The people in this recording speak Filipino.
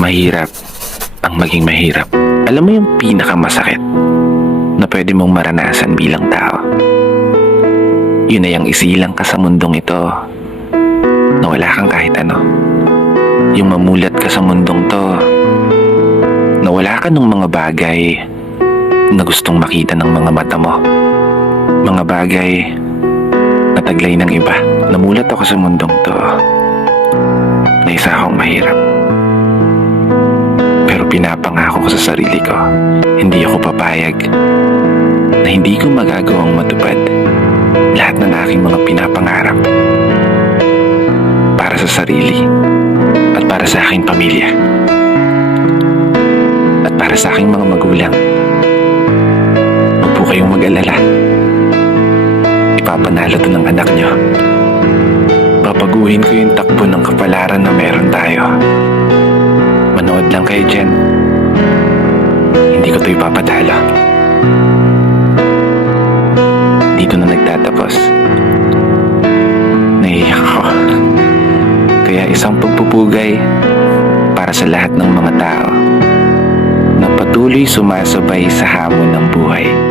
Mahirap ang maging mahirap. Alam mo yung pinakamasakit na pwede mong maranasan bilang tao? Yun ay ang isilang ka sa mundong ito na wala kang kahit ano. Yung mamulat ka sa mundong to na wala ka ng mga bagay na gustong makita ng mga mata mo. Mga bagay na taglay ng iba. Namulat ako sa mundong to na isa akong mahirap. Pero pinapangako ko sa sarili ko, hindi ako papayag na hindi ko magagawang matupad lahat ng aking mga pinapangarap para sa sarili at para sa aking pamilya at para sa aking mga magulang. Huwag po kayong mag-alala. Ipapanalo to ng anak nyo. Papaguhin ko yung takbo ng kapalaran na meron tayo. Manood lang kayo dyan. Hindi ko to ipapadala. Dito na nagtatapos. Naiiyak ako. Kaya isang pagpupugay para sa lahat ng mga tao na patuloy sumasabay sa hamon ng buhay.